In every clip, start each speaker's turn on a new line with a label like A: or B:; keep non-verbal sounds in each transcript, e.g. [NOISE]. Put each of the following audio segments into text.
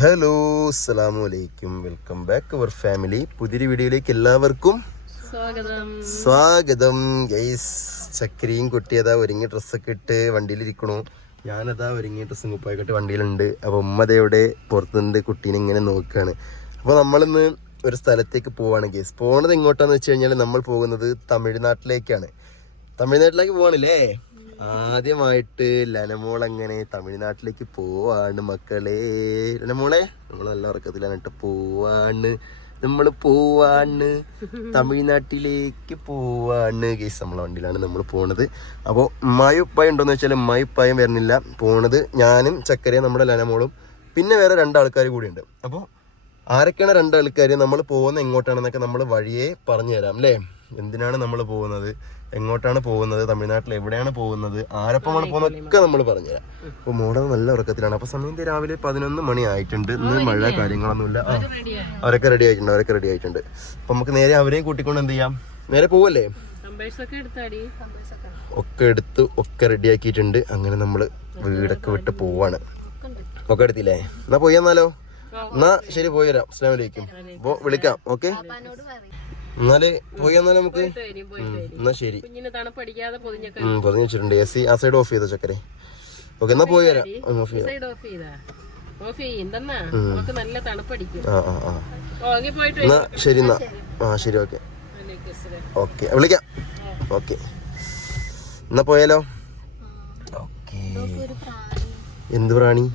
A: Hello അസ്സലാമു അലൈക്കും. Welcome back അവർ family പുതിയൊരു വീഡിയോയിലേക്ക് എല്ലാവർക്കും
B: സ്വാഗതം.
A: ഗൈസ് ചക്രിയും കുട്ടിയതാ ഒരുങ്ങി ഡ്രസ്സൊക്കെ ഇട്ട് വണ്ടിയിലിരിക്കണു. ഞാനതാ ഒരുങ്ങി ഡ്രസ്സും കുപ്പായൊക്കെ ഇട്ട് വണ്ടിയിലുണ്ട്. അപ്പോൾ ഉമ്മതയുടെ പുറത്തുനിന്ന് കുട്ടീനെ ഇങ്ങനെ നോക്കുകയാണ് അപ്പോൾ നമ്മളിന്ന് ഒരു സ്ഥലത്തേക്ക് പോവാണ് ഗൈസ് പോണത് എങ്ങോട്ടാന്ന് വെച്ച് കഴിഞ്ഞാൽ നമ്മൾ പോകുന്നത് തമിഴ്നാട്ടിലേക്കാണ്. തമിഴ്നാട്ടിലേക്ക് പോവാണല്ലേ ആദ്യമായിട്ട് ലനമോൾ അങ്ങനെ തമിഴ്നാട്ടിലേക്ക് പോവാണ് മക്കളെ. ലനമോളെ നമ്മൾ നല്ല ഉറക്കത്തിലാണ് കേട്ടോ. പോവാണ്. നമ്മൾ പോവാണ്. തമിഴ്നാട്ടിലേക്ക് പോവാണ്. കേസ് നമ്മളെ വണ്ടിയിലാണ് നമ്മൾ പോണത്. അപ്പോൾ ഉമ്മായും ഉണ്ടോയെന്ന് വെച്ചാൽ ഉമ്മായും വരുന്നില്ല. പോണത് ഞാനും ചക്കരയും നമ്മുടെ ലനമോളും പിന്നെ വേറെ രണ്ടാൾക്കാർ കൂടിയുണ്ട്. അപ്പോൾ ആരൊക്കെയാണ് രണ്ടാൾക്കാർ നമ്മൾ പോകുന്ന എങ്ങോട്ടാണെന്നൊക്കെ നമ്മൾ വഴിയെ പറഞ്ഞു തരാം അല്ലേ? എന്തിനാണ് നമ്മൾ പോകുന്നത്? എങ്ങോട്ടാണ് പോകുന്നത്? തമിഴ്നാട്ടിൽ എവിടെയാണ് പോകുന്നത്? ആരപ്പമാണ് പോകുന്നതൊക്കെ നമ്മൾ പറഞ്ഞുതരാം. അപ്പോൾ മോഡൽ നല്ല ഉറക്കത്തിലാണ്. അപ്പോൾ സമയം രാവിലെ പതിനൊന്ന് മണി ആയിട്ടുണ്ട്. ഇന്ന് മഴ കാര്യങ്ങളൊന്നുമില്ല. ആ അവരൊക്കെ റെഡി ആയിട്ടുണ്ട്. അവരൊക്കെ റെഡി ആയിട്ടുണ്ട്. അപ്പോൾ നമുക്ക് നേരെ അവരെയും കൂട്ടിക്കൊണ്ട് എന്ത് ചെയ്യാം? നേരെ പോവല്ലേ?
B: ഒക്കെ
A: എടുത്ത് ഒക്കെ റെഡി ആക്കിയിട്ടുണ്ട്. അങ്ങനെ നമ്മൾ വീടൊക്കെ വിട്ട് പോവാണ്. ഒക്കെ എടുത്തില്ലേ? എന്നാ പോയി എന്നാലോ? എന്നാ ശരി പോയി വരാം. അസ്ലാമലൈക്കും അപ്പോ വിളിക്കാം. ഓക്കെ? എന്നാൽ പോയി എന്നാലും നമുക്ക്? എന്നാ ശരി. പൊതിഞ്ഞ് വെച്ചിട്ടുണ്ട്. എ സി ആ സൈഡ് ഓഫ് ചെയ്തോ ചക്കരെ? ഓക്കെ എന്നാ പോയി വരാം. ഓഫ് ചെയ്യാം. എന്നാ ശരി എന്നാ. ആ ശരി ഓക്കെ. ഓക്കെ വിളിക്കാം. ഓക്കെ. എന്നാ പോയാലോ? ഓക്കെ. എന്ത് പ്രാണി?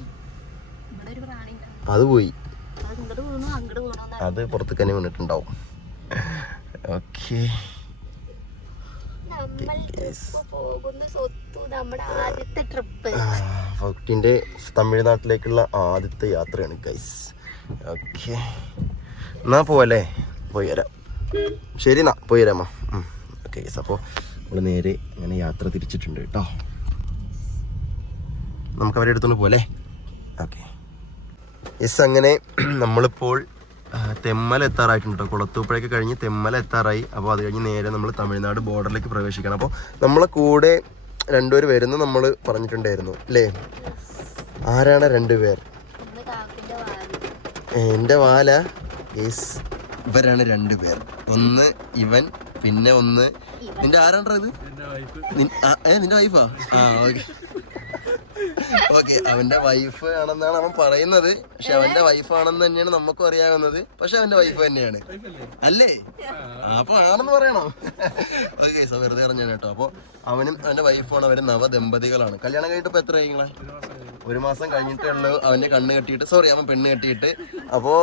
A: അത് പോയി.
C: അത്
A: പുറത്തേക്ക് തന്നെ വീണിട്ടുണ്ടാവും. ഓക്കെ. കുട്ടീന്റെ തമിഴ്നാട്ടിലേക്കുള്ള ആദ്യത്തെ യാത്രയാണ് ഗൈസ് ഓക്കെ. എന്നാ പോവല്ലേ? പോയി വരാം. ശരി എന്നാ. പോയി വരാമ്മ ഓക്കെ ഗൈസ് അപ്പോൾ നമ്മൾ നേരെ ഇങ്ങനെ യാത്ര തിരിച്ചിട്ടുണ്ട് കേട്ടോ. നമുക്ക് അവരെ അടുത്തോണ്ട് പോലെ ഓക്കെ. യെസ് അങ്ങനെ [CLEARS THROAT] നമ്മളിപ്പോൾ തെമ്മല എത്താറായിട്ടുണ്ട് കേട്ടോ കുളത്തൂപ്പുഴയൊക്കെ കഴിഞ്ഞ് തെമ്മല എത്താറായി. അപ്പോൾ അത് കഴിഞ്ഞ് നേരെ നമ്മൾ തമിഴ്നാട് ബോർഡറിലേക്ക് പ്രവേശിക്കണം. അപ്പോൾ നമ്മളെ കൂടെ രണ്ടുപേർ വരുന്നു നമ്മൾ പറഞ്ഞിട്ടുണ്ടായിരുന്നു അല്ലേ ആരാണ് രണ്ടുപേർ?
C: എന്റെ വാല.
A: യെസ് ഇവരാണ് രണ്ടുപേർ. ഒന്ന് ഇവൻ പിന്നെ ഒന്ന്. നിന്റെ ആരാണ്ടത് നിന്റെ വൈഫാ ആ ഓക്കെ. ഓക്കെ അവന്റെ വൈഫ് ആണെന്നാണ് അവൻ പറയുന്നത്. പക്ഷെ അവന്റെ വൈഫ് ആണെന്ന് തന്നെയാണ് നമുക്കും അറിയാവുന്നത്. പക്ഷെ അവന്റെ വൈഫ് തന്നെയാണ്. അല്ലേ? അപ്പൊ ആണെന്ന് പറയണം. ഓക്കെ സോ വെറുതെ അറിഞ്ഞാണ് കേട്ടോ. അപ്പൊ അവനും അവന്റെ വൈഫാണ് അവർ നവദമ്പതികളാണ്. കല്യാണം കഴിഞ്ഞിട്ട് ഇപ്പൊ എത്ര നിങ്ങളെ? ഒരു മാസം കഴിഞ്ഞിട്ടുള്ള അവന്റെ കണ്ണ് കെട്ടിയിട്ട് സോറി അവൻ പെണ്ണ് കെട്ടിയിട്ട്. അപ്പോ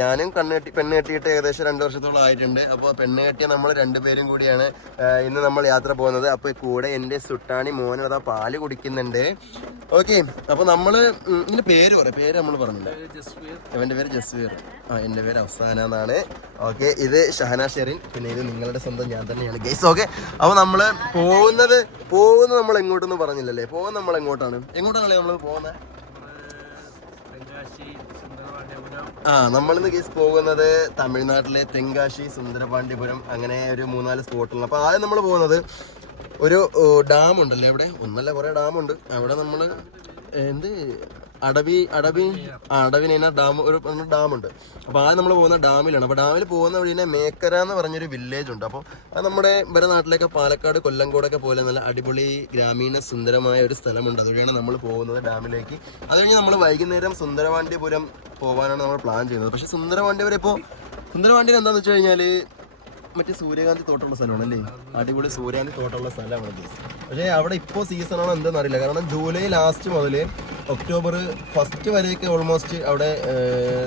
A: ഞാനും കണ്ണ് കെട്ടി പെണ്ണ് കെട്ടിയിട്ട് ഏകദേശം രണ്ടു വർഷത്തോളം ആയിട്ടുണ്ട്. അപ്പോൾ പെണ്ണ് കെട്ടിയ നമ്മൾ രണ്ടുപേരും കൂടിയാണ് ഇന്ന് നമ്മൾ യാത്ര പോകുന്നത്. അപ്പൊ കൂടെ എന്റെ സുട്ടാണി മോനും അതാ പാൽ കുടിക്കുന്നുണ്ട്. ഓക്കെ അപ്പൊ നമ്മൾ ഇതിന്റെ പേര് പറയാം പേര് നമ്മൾ പറഞ്ഞില്ല? അവന്റെ പേര് ജസ്വീർ. ആ എന്റെ പേര് അഫ്സാന എന്നാണ്. ഓക്കെ ഇത് ഷഹന ഷെറിൻ പിന്നെ ഇത് നിങ്ങളുടെ സ്വന്തം ഞാൻ തന്നെയാണ്. ഗൈസ് ഓക്കെ അപ്പൊ നമ്മൾ പോകുന്നത് പോകുന്നത് നമ്മൾ എങ്ങോട്ടൊന്നും പറഞ്ഞില്ലല്ലേ? പോകുന്നത് നമ്മൾ എങ്ങോട്ടാണ് എങ്ങോട്ടാണല്ലേ നമ്മൾ പോകുന്നത്? ആ നമ്മളിന്ന് കേസ് പോകുന്നത് തമിഴ്നാട്ടിലെ തെങ്കാശി സുന്ദരപാണ്ഡിപുരം അങ്ങനെ ഒരു മൂന്നാൽ സ്പോട്ടുകൾ അപ്പോൾ ആദ്യം നമ്മൾ പോകുന്നത് ഒരു ഡാം ഉണ്ടല്ലേ ഇവിടെ ഒന്നല്ല കുറേ ഡാമുണ്ട്. അവിടെ നമ്മൾ എന്ത് അടവി അടവി ആ അടവിന ഡാം ഒരു ഡാമുണ്ട്. ഉണ്ട് അപ്പൊ ആദ്യം നമ്മൾ പോകുന്ന ഡാമിലാണ്. അപ്പോൾ ഡാമിൽ പോകുന്ന വഴി തന്നെ മേക്കര എന്ന് പറഞ്ഞൊരു വില്ലേജ് ഉണ്ട്. അപ്പോൾ അത് നമ്മുടെ ഇവരെ നാട്ടിലേക്ക് പാലക്കാട് കൊല്ലംകോടൊക്കെ പോലെ നല്ല അടിപൊളി ഗ്രാമീണ സുന്ദരമായ ഒരു സ്ഥലമുണ്ട്. അതുവഴിയാണ് നമ്മൾ പോകുന്നത് ഡാമിലേക്ക്. അത് കഴിഞ്ഞ് നമ്മൾ വൈകുന്നേരം സുന്ദരവാണ്ടിപുരം പോകാനാണ് നമ്മൾ പ്ലാൻ ചെയ്യുന്നത്. പക്ഷേ സുന്ദരവാണ്ടിപുരം ഇപ്പോൾ സുന്ദരവാണ്ടിയിൽ എന്താണെന്ന് വെച്ച് കഴിഞ്ഞാൽ മറ്റേ സൂര്യകാന്തി തോട്ടമുള്ള സ്ഥലമാണ് അല്ലേ അടിപൊളി സൂര്യകാന്തി തോട്ടമുള്ള സ്ഥലമാണ് പക്ഷേ അവിടെ ഇപ്പോൾ സീസൺ ആണോ എന്താണെന്ന് അറിയില്ല. കാരണം ജൂലൈ ലാസ്റ്റ് മുതൽ ഒക്ടോബർ ഫസ്റ്റ് വരെയൊക്കെ ഓൾമോസ്റ്റ് അവിടെ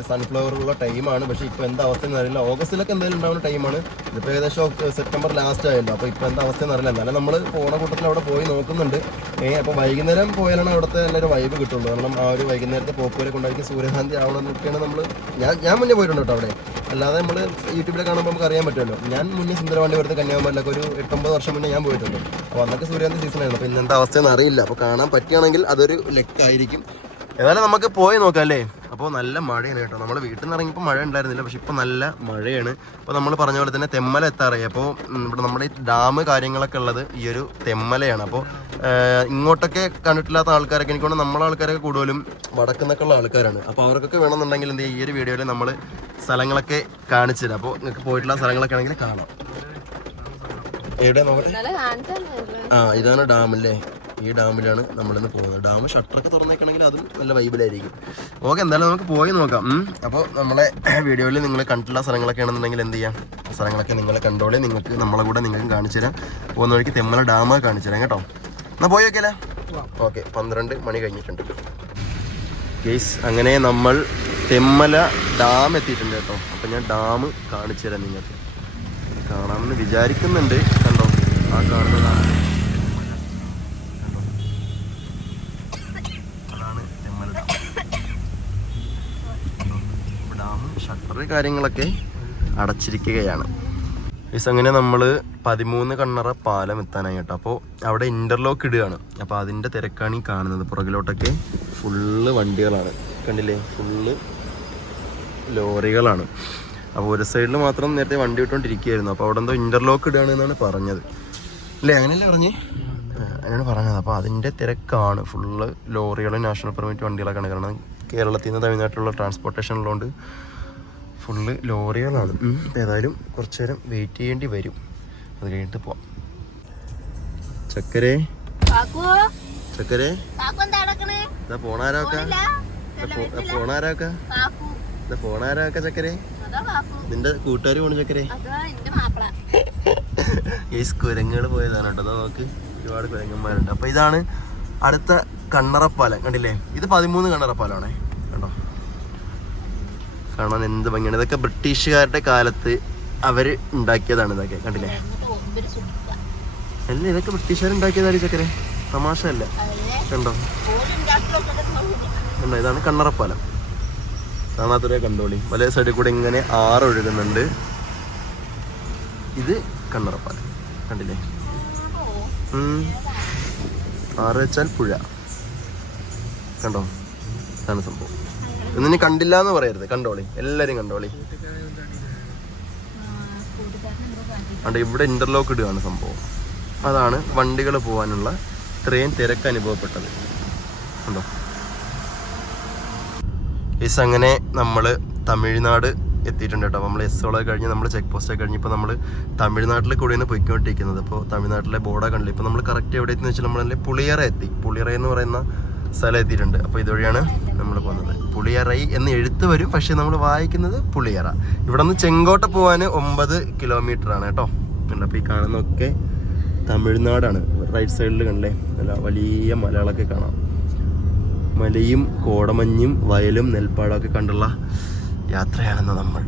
A: സൺഫ്ലവർ ഉള്ള ടൈമാണ് പക്ഷേ ഇപ്പോൾ എന്താ അവസ്ഥ എന്ന് അറിയില്ല. ഓഗസ്റ്റിലൊക്കെ എന്തായാലും ഉണ്ടാവുന്ന ടൈമാണ് ഇതിപ്പോൾ ഏകദേശം സെപ്റ്റംബർ ലാസ്റ്റ് ആയല്ലോ. അപ്പോൾ ഇപ്പോൾ എന്താ അവസ്ഥ എന്ന് അറിയില്ല. എന്നാലും നമ്മൾ പോണ കൂട്ടത്തിൽ അവിടെ പോയി നോക്കുന്നുണ്ട്. ഏ അപ്പോൾ വൈകുന്നേരം പോയാലാണ് അവിടുത്തെ നല്ലൊരു വൈബ് കിട്ടുള്ളൂ. കാരണം ആ ഒരു വൈകുന്നേരത്തെ പോക്കുവരെ കൊണ്ടായിരിക്കും സൂര്യകാന്തി ആവണമെന്നൊക്കെയാണ് നമ്മൾ ഞാൻ ഞാൻ മുന്നേ പോയിട്ടുണ്ട് കേട്ടോ അവിടെ? അല്ലാതെ നമ്മൾ യൂട്യൂബിൽ കാണുമ്പോൾ നമുക്ക് അറിയാൻ പറ്റുമല്ലോ. ഞാൻ മുന്നേ സുന്ദരവാണ്ടി കന്യാകുമാരിലൊക്കെ ഒരു എട്ടൊമ്പത് വർഷം മുന്നേ ഞാൻ പോയിട്ടുണ്ട്. അപ്പോൾ അന്നൊക്കെ സൂര്യകാന്തി സീസണായിരുന്നു അപ്പോൾ ഇന്നത്തെ അവസ്ഥയെന്ന് അറിയില്ല. അപ്പോൾ കാണാൻ പറ്റുകയാണെങ്കിൽ അതൊരു ലെക്കായിരിക്കും ഏതായാലും നമുക്ക് പോയി നോക്കാം അല്ലേ? അപ്പോൾ നല്ല മഴയാണ് കേട്ടോ. നമ്മൾ വീട്ടിൽ നിന്ന് ഇറങ്ങിയപ്പോൾ മഴ ഉണ്ടായിരുന്നില്ല. പക്ഷെ ഇപ്പോൾ നല്ല മഴയാണ്. അപ്പോൾ നമ്മൾ പറഞ്ഞ പോലെ തന്നെ തെമ്മല എത്താറായി. അപ്പോൾ ഇവിടെ നമ്മുടെ ഈ ഡാം കാര്യങ്ങളൊക്കെ ഉള്ളത് ഈ ഒരു തെമ്മലയാണ്. അപ്പോൾ ഇങ്ങോട്ടൊക്കെ കണ്ടിട്ടില്ലാത്ത ആൾക്കാരൊക്കെ എനിക്ക് തോന്നുന്നു നമ്മളെ ആൾക്കാരൊക്കെ കൂടുതലും വടക്കുന്നൊക്കെ ഉള്ള ആൾക്കാരാണ്. അപ്പോൾ അവർക്കൊക്കെ വേണമെന്നുണ്ടെങ്കിൽ എന്ത് ഈ ഒരു വീഡിയോയിൽ നമ്മൾ സ്ഥലങ്ങളൊക്കെ കാണിച്ചു തരാം. അപ്പോൾ നിങ്ങൾക്ക് പോയിട്ടുള്ള സ്ഥലങ്ങളൊക്കെ ആണെങ്കിൽ കാണാം. എവിടെ നോക്കട്ടെ? ആ ഇതാണ് ഡാം അല്ലേ? ഈ ഡാമിലാണ് നമ്മളിന്ന് പോകുന്നത്. ഡാം ഷട്ടറൊക്കെ തുറന്നേക്കണമെങ്കിൽ അതും നല്ല വൈബിലായിരിക്കും. ഓക്കെ എന്തായാലും നമുക്ക് പോയി നോക്കാം. അപ്പോൾ നമ്മളെ വീഡിയോയിൽ നിങ്ങൾ കണ്ടിട്ടുള്ള സ്ഥലങ്ങളൊക്കെ ആണെന്നുണ്ടെങ്കിൽ എന്ത് ചെയ്യാം? സ്ഥലങ്ങളൊക്കെ നിങ്ങളെ കണ്ടോളി. നിങ്ങൾക്ക് നമ്മളെ കൂടെ നിങ്ങൾക്കും കാണിച്ചു തരാം. പോകുന്ന വഴിക്ക് തെമ്മല ഡാം കാണിച്ചു തരാം കേട്ടോ. എന്നാൽ പോയി നോക്കിയാലേ? ഓക്കെ പന്ത്രണ്ട് മണി കഴിഞ്ഞിട്ടുണ്ട്. ഗെയ്സ് അങ്ങനെ നമ്മൾ തെമ്മല ഡാം എത്തിയിട്ടുണ്ട് കേട്ടോ. അപ്പം ഞാൻ ഡാം കാണിച്ചു തരാം നിങ്ങൾക്ക്. കാണാമെന്ന് വിചാരിക്കുന്നുണ്ട്. കണ്ടോ? ആ കാണുന്നതാണ് കണ്ടോ? അതാണ് തെമ്മല ഡാം കണ്ടോ? ഇപ്പൊ ഡാം ഷട്ടർ കാര്യങ്ങളൊക്കെ അടച്ചിരിക്കുകയാണ്. ഈസ് അങ്ങനെ നമ്മൾ പതിമൂന്ന് കണ്ണറ പാലം എത്താനായിട്ട് അപ്പോൾ അവിടെ ഇന്റർലോക്ക് ഇടുകയാണ്. അപ്പോൾ അതിന്റെ തിരക്കാണ് ഈ കാണുന്നത്. പുറകിലോട്ടൊക്കെ ഫുള്ള് വണ്ടികളാണ്. കണ്ടില്ലേ? ഫുള്ള് ലോറികളാണ്. അപ്പോൾ ഒരു സൈഡിൽ മാത്രം നേരത്തെ വണ്ടി വിട്ടുകൊണ്ടിരിക്കുകയായിരുന്നു അപ്പോൾ അവിടെ എന്തോ ഇന്റർലോക്ക് ഇടുകയാണ് എന്നാണ് പറഞ്ഞത്. അല്ലേ? അങ്ങനെയല്ലേ പറഞ്ഞേ? അങ്ങനെയാണ് പറഞ്ഞത്. അപ്പോൾ അതിന്റെ തിരക്കാണ്. ഫുള്ള് ലോറികളും നാഷണൽ പെർമിറ്റ് വണ്ടികളൊക്കെയാണ്. കാരണം കേരളത്തിൽ നിന്ന് തമിഴ്നാട്ടിലുള്ള ട്രാൻസ്പോർട്ടേഷൻ ഉള്ളതുകൊണ്ട് ഫുള്ള് ലോറികളാണ്. ഏതായാലും കുറച്ച് നേരം വെയിറ്റ് ചെയ്യേണ്ടി വരും. അത് കഴിഞ്ഞിട്ട് പോവാം. ചക്കരെ. ചക്കരേ. പോണാരാക്ക പോണാരാക്ക പോണാരാക്ക ചക്കരെ? നിന്റെ കൂട്ടുകാർ പോണു ചക്കരെ. ഈ കുരങ്ങുകൾ പോയതാണ് കേട്ടോ. അതാ നോക്ക്. ഒരുപാട് കുരങ്ങന്മാരുണ്ട്. അപ്പൊ ഇതാണ് അടുത്ത കണ്ണറപ്പാലം. കണ്ടില്ലേ? ഇത് പതിമൂന്ന് കണ്ണറപ്പാലമാണേ കണ്ടോ? കാണാൻ എന്ത് ഭംഗിയാണ്. ഇതൊക്കെ ബ്രിട്ടീഷുകാരുടെ കാലത്ത് അവർ ഉണ്ടാക്കിയതാണ് ഇതൊക്കെ. കണ്ടില്ലേ? അല്ല ഇതൊക്കെ ബ്രിട്ടീഷുകാർ ഉണ്ടാക്കിയതാണ് ചക്കരെ തമാശ അല്ല കണ്ടോ? കണ്ടോ? ഇതാണ് കണ്ണറപ്പാലം. കാണാത്തൊരു കണ്ടോളി. വലയ സൈഡിൽ കൂടെ ഇങ്ങനെ ആറൊഴുകുന്നുണ്ട് ഇത് കണ്ണറപ്പാലം. കണ്ടില്ലേ? ആറ് വെച്ചാൽ പുഴ. കണ്ടോ? ഇതാണ് സംഭവം. ഇന്നിനി കണ്ടില്ല എന്ന് പറയരുത്. കണ്ടോളി. എല്ലാരും കണ്ടോളി. അണ്ട് ഇവിടെ ഇന്റർലോക്ക് ഇടുകയാണ് സംഭവം. അതാണ് വണ്ടികൾ പോകാനുള്ള ട്രെയിൻ തിരക്ക് അനുഭവപ്പെട്ടത്. ഉണ്ടോ ഈസ് അങ്ങനെ നമ്മൾ തമിഴ്നാട് എത്തിയിട്ടുണ്ട് കേട്ടോ. നമ്മൾ എസ് ഓളൊക്കെ കഴിഞ്ഞ് നമ്മൾ ചെക്ക് പോസ്റ്റ് കഴിഞ്ഞ് ഇപ്പോൾ നമ്മൾ തമിഴ്നാട്ടിൽ കൂടെയാണ് പോയിക്കൊണ്ടിരിക്കുന്നത്. അപ്പോൾ തമിഴ്നാട്ടിലെ ബോർഡാണ് കണ്ടില്ല? ഇപ്പോൾ നമ്മൾ കറക്റ്റ് എവിടെ എത്തി വെച്ചാൽ നമ്മൾ പുളിയറ എത്തി. പുളിയറ എന്ന് പറയുന്ന സ്ഥലം എത്തിയിട്ടുണ്ട് അപ്പോൾ ഇതുവഴിയാണ് നമ്മൾ പോകുന്നത്. പുളിയറൈ എന്ന് എഴുത്ത് വരും പക്ഷേ നമ്മൾ വായിക്കുന്നത് പുളിയറ. ഇവിടെ നിന്ന് ചെങ്കോട്ട പോകാൻ ഒമ്പത് കിലോമീറ്റർ ആണ് കേട്ടോ. അപ്പോൾ ഈ കാണുന്നതൊക്കെ തമിഴ്നാടാണ്. റൈറ്റ് സൈഡിൽ കണ്ടേ നല്ല വലിയ മലകളൊക്കെ കാണാം. മലയും കോടമഞ്ഞും വയലും നെൽപ്പാടമൊക്കെ കണ്ടുള്ള യാത്രയാണെന്ന് നമ്മൾ.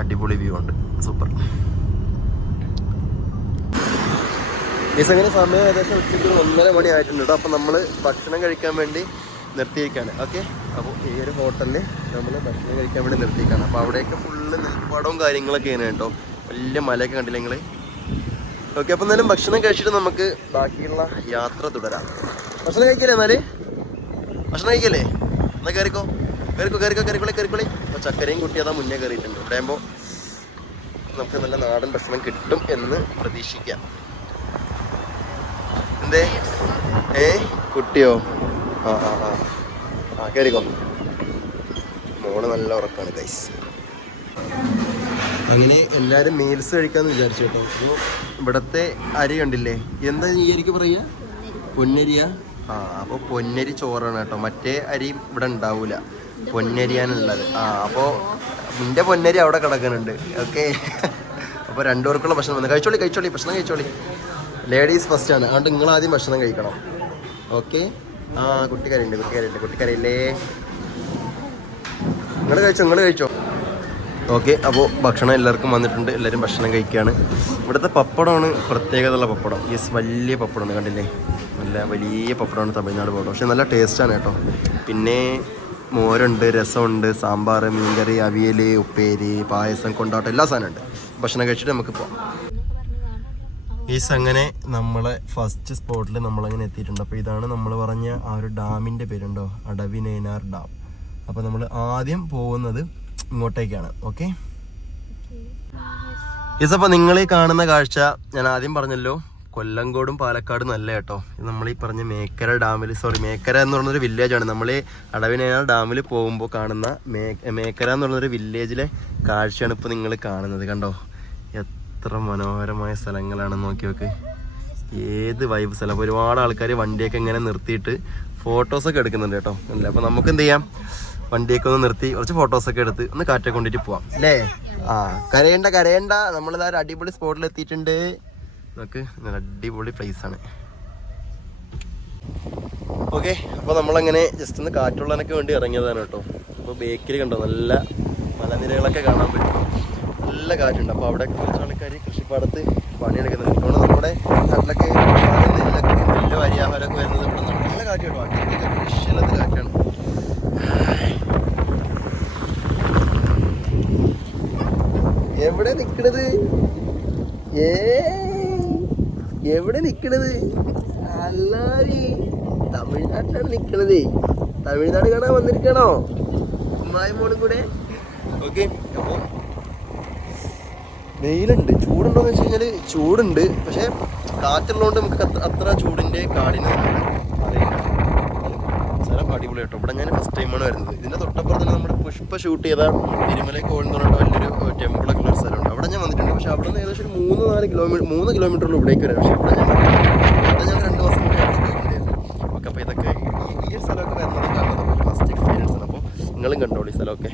A: അടിപൊളി വ്യൂ ഉണ്ട്. സൂപ്പർ ഈ അങ്ങനെ സമയം ഏകദേശം ഉച്ചയ്ക്ക് ഒന്നര മണി ആയിട്ടുണ്ട് കേട്ടോ. അപ്പം നമ്മൾ ഭക്ഷണം കഴിക്കാൻ വേണ്ടി നിർത്തിയിരിക്കുകയാണ് ഓക്കെ അപ്പോൾ ഈ ഒരു ഹോട്ടലിൽ നമ്മൾ ഭക്ഷണം കഴിക്കാൻ വേണ്ടി നിർത്തിയിരിക്കുകയാണ് അപ്പോൾ അവിടെയൊക്കെ ഫുള്ള് നെൽപ്പാടവും കാര്യങ്ങളൊക്കെയാണ് കേട്ടോ വലിയ മലയൊക്കെ കണ്ടില്ല നിങ്ങൾ ഓക്കെ അപ്പം എന്നാലും ഭക്ഷണം കഴിച്ചിട്ട് നമുക്ക് ബാക്കിയുള്ള യാത്ര തുടരാം. ഭക്ഷണം കഴിക്കില്ലേ എന്നാൽ ഭക്ഷണം കഴിക്കല്ലേ? എന്നാൽ കയറിക്കോ കയറിക്കോ കയറിക്കോ കയറിക്കോളി കയറിക്കോളി അപ്പോൾ ചക്കരയും കുട്ടി അതാ മുന്നേ കയറിയിട്ടുണ്ട് ഇവിടെ ആകുമ്പോൾ നമുക്ക് നല്ല നാടൻ ഭക്ഷണം കിട്ടും എന്ന് പ്രതീക്ഷിക്കാം. എന്തേ? ഏ? കുട്ടിയോ? ആ ആ ആ. ആ കയറിക്കോ മോൾ നല്ല ഉറക്കാണ് ഗൈസ് അങ്ങനെ എല്ലാരും മീൽസ് കഴിക്കാന്ന് വിചാരിച്ചു കേട്ടോ. അപ്പോൾ ഇവിടത്തെ അരി കണ്ടില്ലേ? എന്താ ഈ അരിക്ക് പറയുക പൊന്നരിയ? ആ അപ്പോൾ പൊന്നരി ചോറാണ് കേട്ടോ. മറ്റേ അരി ഇവിടെ ഉണ്ടാവൂല. പൊന്നരിയാണുള്ളത്. ആ അപ്പോൾ നിന്റെ പൊന്നരി അവിടെ കിടക്കുന്നുണ്ട്. ഓക്കെ [LAUGHS] അപ്പോൾ രണ്ടുപേർക്കുള്ള ഭക്ഷണം വന്നു. കഴിച്ചോളി കഴിച്ചോളി. ഭക്ഷണം കഴിച്ചോളി. ലേഡീസ് ഫസ്റ്റ് ആണ്. അതുകൊണ്ട് നിങ്ങൾ ആദ്യം ഭക്ഷണം കഴിക്കണം. ഓക്കെ ആ കുട്ടിക്കാരുണ്ട് കുട്ടിക്കാരുണ്ട് കുട്ടിക്കാരില്ലേ നിങ്ങൾ കഴിച്ചോ നിങ്ങൾ കഴിച്ചോ? ഓക്കെ അപ്പോൾ ഭക്ഷണം എല്ലാവർക്കും വന്നിട്ടുണ്ട്. എല്ലാവരും ഭക്ഷണം കഴിക്കുകയാണ് ഇവിടുത്തെ പപ്പടമാണ് പ്രത്യേകതയുള്ള പപ്പടം. യെസ് വലിയ പപ്പടമാണ് കണ്ടില്ലേ? നല്ല വലിയ പപ്പടമാണ് തമിഴ്നാട് പപ്പടം. പക്ഷെ നല്ല ടേസ്റ്റാണ് കേട്ടോ. പിന്നെ മോരുണ്ട് രസമുണ്ട് സാമ്പാർ മീൻകറി അവിയൽ ഉപ്പേരി പായസം കൊണ്ടാട്ടം എല്ലാ സാധനമുണ്ട്. ഭക്ഷണം കഴിച്ചിട്ട് നമുക്ക് പോകാം ഈസ് അങ്ങനെ നമ്മളെ ഫസ്റ്റ് സ്പോട്ടിൽ നമ്മളങ്ങനെ എത്തിയിട്ടുണ്ട്. അപ്പോൾ ഇതാണ് നമ്മൾ പറഞ്ഞ ആ ഒരു ഡാമിന്റെ പേരുണ്ടോ? അടവിനേനാർ ഡാം. അപ്പോൾ നമ്മൾ ആദ്യം പോകുന്നത് ഇങ്ങോട്ടേക്കാണ്. ഓക്കെ ഈസ് അപ്പോൾ നിങ്ങൾ ഈ കാണുന്ന കാഴ്ച ഞാൻ ആദ്യം പറഞ്ഞല്ലോ. കൊല്ലങ്കോടും പാലക്കാടും നല്ല കേട്ടോ. നമ്മൾ ഈ പറഞ്ഞ മേക്കര ഡാമിൽ സോറി മേക്കര എന്ന് പറഞ്ഞൊരു വില്ലേജാണ് നമ്മൾ അടവിനേനാർ ഡാമിൽ പോകുമ്പോൾ കാണുന്ന മേക്കര എന്ന് പറഞ്ഞൊരു വില്ലേജിലെ കാഴ്ചയാണ് ഇപ്പോൾ നിങ്ങൾ കാണുന്നത്. കണ്ടോ? എത്ര മനോഹരമായ സ്ഥലങ്ങളാണ് നോക്കി നോക്ക്. ഏത് വൈബ് സ്ഥലം? ഒരുപാട് ആൾക്കാർ വണ്ടിയൊക്കെ ഇങ്ങനെ നിർത്തിയിട്ട് ഫോട്ടോസൊക്കെ എടുക്കുന്നുണ്ട് കേട്ടോ. അല്ലേ? അപ്പോൾ നമുക്ക് എന്ത് ചെയ്യാം? വണ്ടിയൊക്കെ ഒന്ന് നിർത്തി കുറച്ച് ഫോട്ടോസൊക്കെ എടുത്ത് ഒന്ന് കാറ്റൊക്കെ കൊണ്ടിട്ട് പോവാം. അല്ലേ? ആ കരയണ്ട കരയണ്ട. നമ്മളിതാ ഒരു അടിപൊളി സ്പോട്ടിൽ എത്തിയിട്ടുണ്ട്. നമുക്ക് നല്ല അടിപൊളി ആണ്. ഓക്കെ അപ്പോൾ നമ്മളങ്ങനെ ജസ്റ്റ് ഒന്ന് കാറ്റുള്ളതിനൊക്കെ വേണ്ടി ഇറങ്ങിയതാണ് കേട്ടോ. അപ്പോൾ ബേക്കിൽ കണ്ടോ? നല്ല മലനിരകളൊക്കെ കാണാൻ പറ്റും. നല്ല കാറ്റുണ്ട്. അപ്പോൾ അവിടെ കുറച്ച് ആൾക്കാർ കൃഷിപ്പാടത്ത് പണിയെടുക്കുന്നുണ്ട്. അതുകൊണ്ട് നമ്മുടെ നാട്ടിലൊക്കെ നെല്ലൊക്കെ നെല്ല് വരിയാഹാരമൊക്കെ വരുന്നത് ഇവിടെ നല്ല കാറ്റ് കേട്ടോ കാറ്റാണ്. എവിടെ നിക്കണത്? ഏ? എവിടെ നിക്കണത്? അല്ലാരി തമിഴ്നാട്ടിലാണ് നിക്കണത്. തമിഴ്നാട് കാണാൻ വന്നിരിക്കണോ? ഉമ്മായി മോളും കൂടെ? ഓക്കെ അപ്പൊ വെയിലുണ്ട്. ചൂടുണ്ടോ എന്ന് വെച്ച് കഴിഞ്ഞാൽ ചൂടുണ്ട്. പക്ഷെ കാറ്റുള്ളതുകൊണ്ട് നമുക്ക് അത്ര- ചൂടിന്റെ കാടിന് സ്ഥലം അടിപൊളി കേട്ടോ ഇവിടെ ഞാൻ ഫസ്റ്റ് ടൈമാണ് വരുന്നത്. ഇതിന്റെ തൊട്ടപ്പുറത്ത് നമ്മുടെ പുഷ്പ ഷൂട്ട് ചെയ്ത തിരുമല കോഴെന്ന് പറഞ്ഞിട്ട് വലിയൊരു ടെമ്പിളൊക്കെ ഉള്ള സ്ഥലമുണ്ട്. അവിടെ ഞാൻ വന്നിട്ടുണ്ട്. പക്ഷെ അവിടെ നിന്ന് ഏകദേശം ഒരു മൂന്ന് നാല് കിലോമീറ്റർ മൂന്ന് കിലോമീറ്ററുള്ള ഇവിടേക്ക് വരാം പക്ഷെ ഇവിടെ ഞാൻ അവിടെ ഞാൻ രണ്ട് മാസം മുന്നേ അവിടെ പോയിട്ടുണ്ടായിരുന്നു ഓക്കെ അപ്പോൾ ഇതൊക്കെ ഈ- ഈ ഒരു സ്ഥലമൊക്കെ വരുന്നത് കാണുന്നത് ഫസ്റ്റ് എക്സ്പീരിയൻസ് ആണ് അപ്പോൾ നിങ്ങളും കണ്ടോളൂ ഈ സ്ഥലമൊക്കെ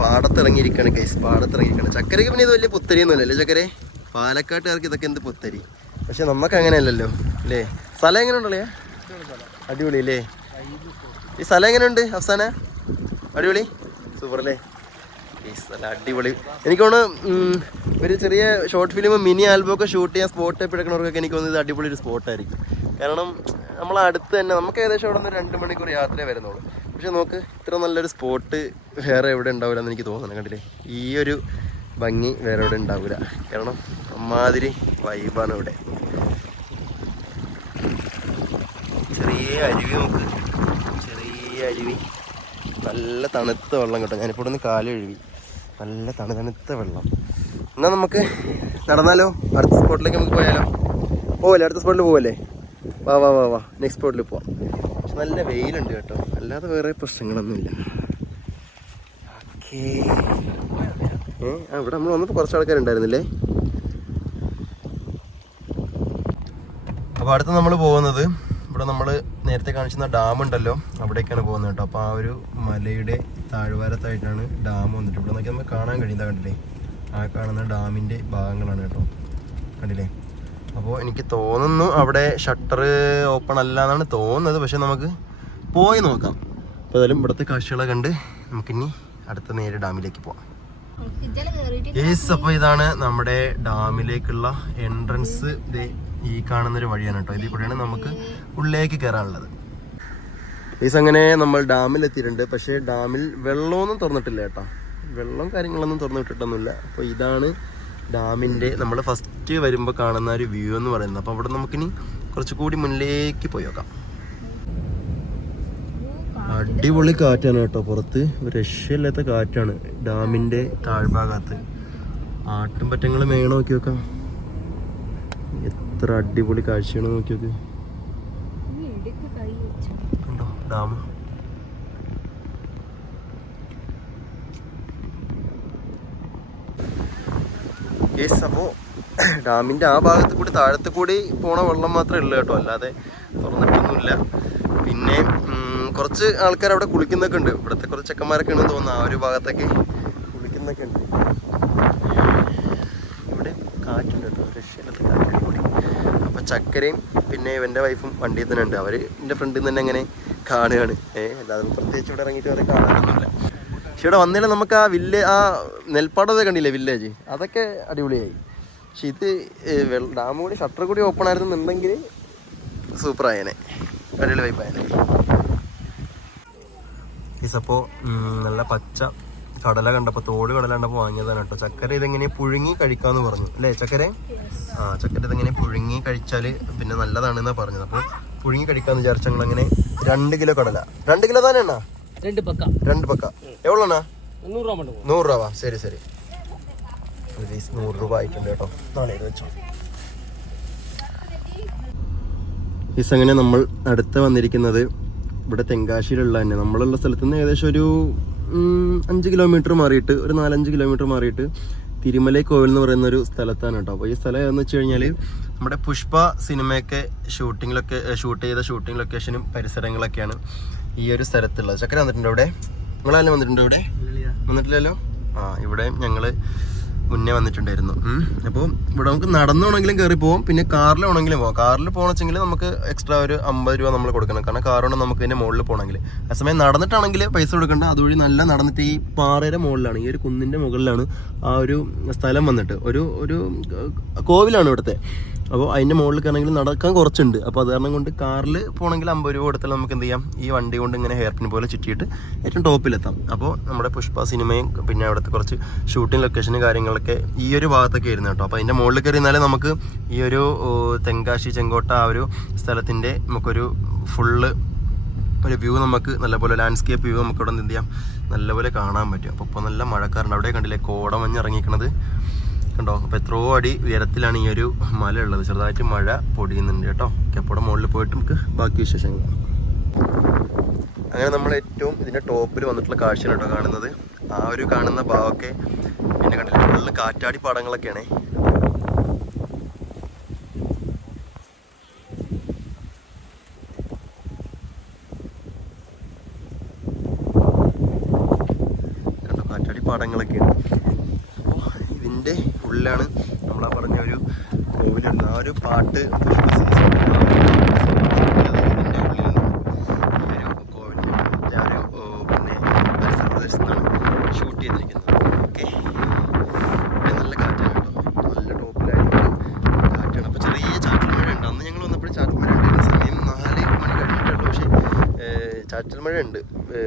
A: പാടത്തിറങ്ങിയിരിക്കാണ് കേസ് പാടത്തിറങ്ങിയിരിക്കാണ്. ചക്കരയ്ക്ക് പിന്നെ ഇത് വലിയ പുത്തരിയൊന്നുമല്ല അല്ലേ ചക്കരെ? പാലക്കാട്ടുകാർക്ക് ഇതൊക്കെ എന്ത് പുത്തരി? പക്ഷെ നമുക്ക് അങ്ങനെയല്ലല്ലോ അല്ലേ? സ്ഥലം എങ്ങനെ ഉണ്ടല്ലേ അടിപൊളി അല്ലേ? ഈ സ്ഥലം എങ്ങനെയുണ്ട് അവസാന അടിപൊളി? സൂപ്പർ അല്ലേ? സ്ഥലം അടിപൊളി. എനിക്ക് തോന്നുന്നു ഒരു ചെറിയ ഷോർട്ട് ഫിലിം മിനി ആൽബം ഒക്കെ ഷൂട്ട് ചെയ്യാൻ സ്പോട്ട് എടുക്കണവർക്കൊക്കെ എനിക്ക് തോന്നുന്നത് ഇത് അടിപൊളി ഒരു സ്പോട്ടായിരിക്കും കാരണം നമ്മൾ അടുത്ത് തന്നെ നമുക്ക് ഏകദേശം അവിടെ നിന്ന് രണ്ട് മണിക്കൂർ യാത്രയെ വരുന്നുള്ളൂ. പക്ഷെ നോക്ക് ഇത്ര നല്ലൊരു സ്പോട്ട് വേറെ എവിടെ ഉണ്ടാവില്ല എന്ന് എനിക്ക് തോന്നുന്നു കണ്ടില്ലേ? ഈ ഒരു ഭംഗി വേറെ എവിടെ ഉണ്ടാവില്ല. കാരണം അമ്മാതിരി വൈബാണ് ഇവിടെ. ചെറിയ അരുവി നമുക്ക്. ചെറിയ അരുവി. നല്ല തണുത്ത വെള്ളം കേട്ടോ. ഞാനിപ്പോൾ ഇവിടെ നിന്ന് കാൽ കഴുകി. നല്ല തണു തണുത്ത വെള്ളം. എന്നാൽ നമുക്ക് നടന്നാലോ? അടുത്ത സ്പോട്ടിലേക്ക് നമുക്ക് പോയാലോ? പോവല്ലേ? അടുത്ത സ്പോട്ടിൽ പോവല്ലേ? വാ വാ വാ വാ. നെക്സ്റ്റ് സ്പോട്ടിൽ പോവാം. നല്ല വെയിലുണ്ട് കേട്ടോ. അല്ലാതെ വേറെ പ്രശ്നങ്ങളൊന്നുമില്ല. ഓക്കേ. ഏ നമ്മൾ വന്നപ്പോൾ കുറച്ച് ആൾക്കാരുണ്ടായിരുന്നില്ലേ? അപ്പോൾ അടുത്ത് നമ്മൾ പോകുന്നത് ഇവിടെ നമ്മൾ നേരത്തെ കാണിച്ചിരുന്ന ഡാം ഉണ്ടല്ലോ. അവിടേക്കാണ് പോകുന്നത് കേട്ടോ. അപ്പോൾ ആ ഒരു മലയുടെ താഴ്വാരത്തായിട്ടാണ് ഡാം വന്നിട്ട് ഇവിടെ നോക്കി നമുക്ക് കാണാൻ കഴിയുന്നത്. കണ്ടില്ലേ? ആ കാണുന്ന ഡാമിന്റെ ഭാഗങ്ങളാണ് കേട്ടോ. കണ്ടില്ലേ? അപ്പോൾ എനിക്ക് തോന്നുന്നു അവിടെ ഷട്ടർ ഓപ്പൺ അല്ല എന്നാണ് തോന്നുന്നത്. പക്ഷെ നമുക്ക് പോയി നോക്കാം. അപ്പോൾ ഏതായാലും ഇവിടുത്തെ കാഴ്ചകളെ കണ്ട് നമുക്കിനി അടുത്ത നേരെ ഡാമിലേക്ക് പോവാം. യേസ് അപ്പോൾ ഇതാണ് നമ്മുടെ ഡാമിലേക്കുള്ള എൻട്രൻസ്. ഈ കാണുന്നൊരു വഴിയാണ് കേട്ടോ. ഇതിൽ കൂടെയാണ് നമുക്ക് ഉള്ളിലേക്ക് കയറാനുള്ളത്. ഈസ് അങ്ങനെ നമ്മൾ ഡാമിൽ എത്തിയിട്ടുണ്ട്. പക്ഷേ ഡാമിൽ വെള്ളമൊന്നും തുറന്നിട്ടില്ല കേട്ടോ. വെള്ളം കാര്യങ്ങളൊന്നും തുറന്നിട്ടിട്ടൊന്നുമില്ല അപ്പോൾ ഇതാണ് ഡാമിന്റെ നമ്മൾ ഫസ്റ്റ് വരുമ്പോൾ കാണുന്ന ഒരു വ്യൂ എന്ന് പറയുന്നത്. അപ്പോൾ അവിടെ നമുക്കിനി കുറച്ചുകൂടി മുന്നിലേക്ക് പോയി നോക്കാം. അടിപൊളി കാറ്റാണ് കേട്ടോ പുറത്ത്. രക്ഷയില്ലാത്ത കാറ്റാണ് ഡാമിന്റെ താഴ്ഭാഗത്ത്. ആട്ടുംപറ്റങ്ങൾ മേണ നോക്കി നോക്കാം. എത്ര അടിപൊളി കാഴ്ചയാണ് നോക്കി നോക്ക്. കണ്ടോ ഡാം. യെസ് അപ്പോൾ ഡാമിന്റെ ആ ഭാഗത്ത് കൂടി താഴത്ത് കൂടി പോണ വെള്ളം മാത്രമേ ഉള്ളൂ കേട്ടോ. അല്ലാതെ തുറന്നിട്ടൊന്നുമില്ല. പിന്നെ കുറച്ച് ആൾക്കാർ അവിടെ കുളിക്കുന്നൊക്കെ ഉണ്ട്. ഇവിടുത്തെ കുറച്ച് ചെക്കന്മാരൊക്കെ ഉണ്ടെന്ന് തോന്നുന്നു ആ ഒരു ഭാഗത്തൊക്കെ കുളിക്കുന്നൊക്കെ ഉണ്ട്. ഇവിടെ കാറ്റുണ്ട് കേട്ടോ. രക്ഷയില്ലാത്ത കാറ്റ് കൂടി അപ്പോൾ ചക്കരയും പിന്നെ ഇവന്റെ വൈഫും വണ്ടിയിൽ തന്നെ ഉണ്ട്. അവർ എന്റെ ഫ്രണ്ടിൽ നിന്ന് തന്നെ അങ്ങനെ കാണുകയാണ്. ഏഹ് അല്ലാതെ പ്രത്യേകിച്ച് ഇവിടെ ഇറങ്ങിയിട്ട് വരെ കാണാനൊന്നുമില്ല. പക്ഷെ ഇവിടെ വന്നിട്ട് നമുക്ക് ആ വില്ലേ ആ നെൽപ്പാടമൊക്കെ കണ്ടില്ലേ വില്ലേജ്? അതൊക്കെ അടിപൊളിയായി. പക്ഷെ ഇത് ഡാം കൂടി ഷട്ടർ കൂടി ഓപ്പൺ ആയിരുന്നുണ്ടെങ്കിൽ സൂപ്പർ ആയനെ അടിപൊളി വൈബായേനെ. ഈസപ്പോ നല്ല പച്ച കടല കണ്ടപ്പോൾ തോട് കടല കണ്ടപ്പോൾ വാങ്ങിയതാണ് കേട്ടോ. ചക്കര ഇതെങ്ങനെ പുഴുങ്ങി കഴിക്കാന്ന് പറഞ്ഞു അല്ലേ ചക്കര? ആ ചക്കര ഇതെങ്ങനെ പുഴുങ്ങി കഴിച്ചാൽ പിന്നെ നല്ലതാണെന്നാ പറഞ്ഞത്. അപ്പോൾ പുഴുങ്ങി കഴിക്കാന്ന് വിചാരിച്ച അങ്ങനെ രണ്ട് കിലോ കടല. രണ്ട് കിലോ തന്നെ എണ്ണ
B: ரெண்டு பக்கம்
A: രണ്ട് പക്ക എവ്വളണ്ണ
B: நூறுரூவா மட்டும்
A: നൂറ് രൂപ ശരി ശരി ഒരു പീസ് നൂറ് രൂപ ആയിട്ടുണ്ട് കേട്ടോ നാളെ ഇത് വെച്ചോ പീസ് അങ്ങനെ നമ്മൾ അടുത്ത് വന്നിരിക്കുന്നത് ഇവിടെ തെങ്കാശിയിലുള്ള തന്നെ നമ്മളുള്ള സ്ഥലത്ത് നിന്ന് ഏകദേശം ഒരു ഉം, അഞ്ച് കിലോമീറ്റർ മാറിയിട്ട് ഒരു നാലഞ്ച് കിലോമീറ്റർ മാറിയിട്ട് തിരുമലൈ കോവിൽ എന്ന് പറയുന്ന ഒരു സ്ഥലത്താണ് കേട്ടോ അപ്പോൾ ഈ സ്ഥലം എന്ന് വെച്ച് കഴിഞ്ഞാൽ നമ്മുടെ പുഷ്പ സിനിമയൊക്കെ ഷൂട്ടിങ്ങിലൊക്കെ ഷൂട്ട് ചെയ്ത ഷൂട്ടിംഗ് ലൊക്കേഷനും പരിസരങ്ങളൊക്കെയാണ് ഈ ഒരു സ്ഥലത്തുള്ളത് ചക്കര വന്നിട്ടുണ്ടോ ഇവിടെ നിങ്ങളാലും വന്നിട്ടുണ്ടോ ഇവിടെ വന്നിട്ടില്ലല്ലോ? ആ ഇവിടെ ഞങ്ങൾ മുന്നേ വന്നിട്ടുണ്ടായിരുന്നു. അപ്പോൾ ഇവിടെ നമുക്ക് നടന്നുണെങ്കിലും കയറി പോവും. പിന്നെ കാറിൽ വേണമെങ്കിലും പോകാം കാറിൽ പോകണമെങ്കിൽ നമുക്ക് എക്സ്ട്രാ ഒരു അമ്പത് രൂപ നമ്മൾ കൊടുക്കണം. കാരണം കാറുകൊണ്ട് നമുക്ക് ഇതിന്റെ മുകളിൽ പോകണമെങ്കിൽ അസമയം നടന്നിട്ടാണെങ്കിൽ പൈസ കൊടുക്കേണ്ട. അതുവഴി നല്ല നടന്നിട്ട് ഈ പാറയുടെ മുകളിലാണ് ഈ ഒരു കുന്നിന്റെ മുകളിലാണ് ആ ഒരു സ്ഥലം വന്നിട്ട്. ഒരു ഒരു കോവിലാണ് ഇവിടുത്തെ. അപ്പോൾ അതിന്റെ മുകളിൽ കയറണമെങ്കിൽ നടക്കാൻ കുറച്ചുണ്ട്. അപ്പോൾ അത് കാരണം കൊണ്ട് കാറിൽ പോകണമെങ്കിൽ അമ്പത് രൂപ കൊടുത്താൽ നമുക്ക് എന്ത് ചെയ്യാം? ഈ വണ്ടി കൊണ്ട് ഇങ്ങനെ ഹെയർ പിൻ പോലെ ചുറ്റിയിട്ട് ഏറ്റവും ടോപ്പിലെത്താം അപ്പോൾ നമ്മുടെ പുഷ്പ സിനിമയും പിന്നെ അവിടുത്തെ കുറച്ച് ഷൂട്ടിംഗ് ലൊക്കേഷനും കാര്യങ്ങളൊക്കെ ഈ ഒരു ഭാഗത്തൊക്കെ ആയിരുന്നു കേട്ടോ. അപ്പോൾ അതിന്റെ മുകളിൽ കയറി നമുക്ക് ഈ ഒരു തെങ്കാശി ചെങ്കോട്ട ആ ഒരു സ്ഥലത്തിന്റെ നമുക്കൊരു ഫുള്ള് ഒരു വ്യൂ നമുക്ക് നല്ലപോലെ ലാൻഡ്സ്കേപ്പ് വ്യൂ നമുക്ക് ഇവിടെ എന്ത് ചെയ്യാം? നല്ലപോലെ കാണാൻ പറ്റും. അപ്പോൾ ഇപ്പോൾ നല്ല മഴക്കാറുണ്ട്. അവിടെ കണ്ടില്ലേ? കോടമഞ്ഞ് ഇറങ്ങിക്കണത് കണ്ടോ അപ്പോൾ എത്രയോ അടി ഉയരത്തിലാണ് ഈ ഒരു മല ഉള്ളത്. ചെറുതായിട്ട് മഴ പൊടിയുന്നുണ്ട് കേട്ടോ. അപ്പോൾ മുകളിൽ പോയിട്ട് നമുക്ക് ബാക്കി വിശേഷങ്ങൾ അങ്ങനെ നമ്മൾ ഏറ്റവും ഇതിന്റെ ടോപ്പിൽ വന്നിട്ടുള്ള കാഴ്ചയാണ് കേട്ടോ കാണുന്നത്. ആ ഒരു കാണുന്ന ഭാഗമൊക്കെ പിന്നെ കണ്ടില്ലേ? ഫുള്ള് കാറ്റാടി പാടങ്ങളൊക്കെയാണേ. പാടങ്ങളൊക്കെയാണ്. അപ്പോൾ ഇതിന്റെ ഉള്ളിലാണ് നമ്മളാ പറഞ്ഞ ഒരു കോവിലുണ്ട്. ആ ഒരു പാട്ട് ഈ ഒരു പിന്നെ പരിസര പ്രദേശത്താണ് ഷൂട്ട് ചെയ്തിരിക്കുന്നത് ഓക്കെ. നല്ല കാറ്റാണ് കേട്ടോ നല്ല ടോപ്പിലായിട്ട് കാറ്റാണ് അപ്പോൾ ചെറിയ ചാറ്റൽ മഴ ഉണ്ട് അന്ന് ഞങ്ങൾ വന്നപ്പോഴും ചാറ്റൽ മഴ ഉണ്ടായിരുന്നു സമയം നാല് മണി കഴിഞ്ഞിട്ടുള്ളൂ പക്ഷേ ഏഹ്, ചാറ്റൽ മഴ ഉണ്ട്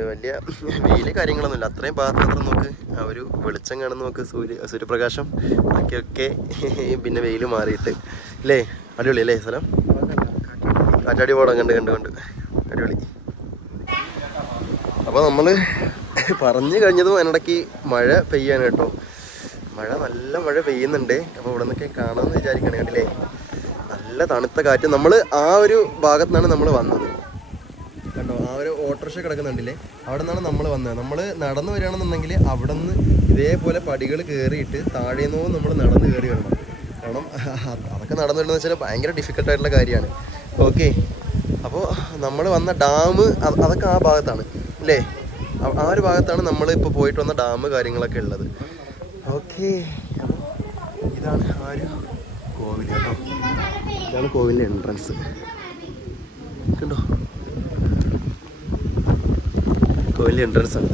A: വലിയ വെയിൽ കാര്യങ്ങളൊന്നുമില്ല അത്രയും ഭാഗത്ത് നോക്ക് ആ ഒരു വെളിച്ചം കാണുന്ന നമുക്ക് സൂര്യ സൂര്യപ്രകാശം ബാക്കിയൊക്കെ [LAUGHS] പിന്നെ വെയിൽ മാറിയിട്ട്. അല്ലേ അടിപൊളി അല്ലേ സ്ഥലം? കാറ്റാടി പോടാം കണ്ട് കണ്ട് കണ്ട്. അടിപൊളി. അപ്പോൾ നമ്മൾ പറഞ്ഞു കഴിഞ്ഞതും അതിനിടയ്ക്ക് മഴ പെയ്യാണ് കേട്ടോ. മഴ നല്ല മഴ പെയ്യുന്നുണ്ട്. അപ്പോൾ ഇവിടെ നിന്നൊക്കെ കാണാമെന്ന് വിചാരിക്കണേ കണ്ടില്ലേ? നല്ല തണുത്ത കാറ്റ്. നമ്മൾ ആ ഒരു ഭാഗത്തു നിന്നാണ് നമ്മൾ വന്നത്. ഓട്ടോറിക്ഷ കിടക്കുന്നുണ്ടല്ലേ? അവിടെ നിന്നാണ് നമ്മൾ വന്നത്. നമ്മൾ നടന്നു വരികയാണെന്നുണ്ടെങ്കിൽ അവിടെ നിന്ന് ഇതേപോലെ പടികൾ കയറിയിട്ട് താഴേന്നോ നമ്മൾ നടന്ന് കയറി വരണം. കാരണം അതൊക്കെ നടന്നു വരുന്നത് വെച്ചാൽ ഭയങ്കര ഡിഫിക്കൽട്ടായിട്ടുള്ള കാര്യമാണ്. ഓക്കെ അപ്പോൾ നമ്മൾ വന്ന ഡാം അതൊക്കെ ആ ഭാഗത്താണ്. അല്ലേ? ആ- ആ ഒരു ഭാഗത്താണ് നമ്മൾ ഇപ്പോൾ പോയിട്ട് വന്ന ഡാം കാര്യങ്ങളൊക്കെ ഉള്ളത്. ഓക്കെ ഇതാണ് ആ ഒരു കോവിൽ കേട്ടോ. ഇതാണ് കോവിലിന്റെ എൻട്രൻസ് കണ്ടോ? കോവിലിന്റെ എൻട്രൻസ് ആണ്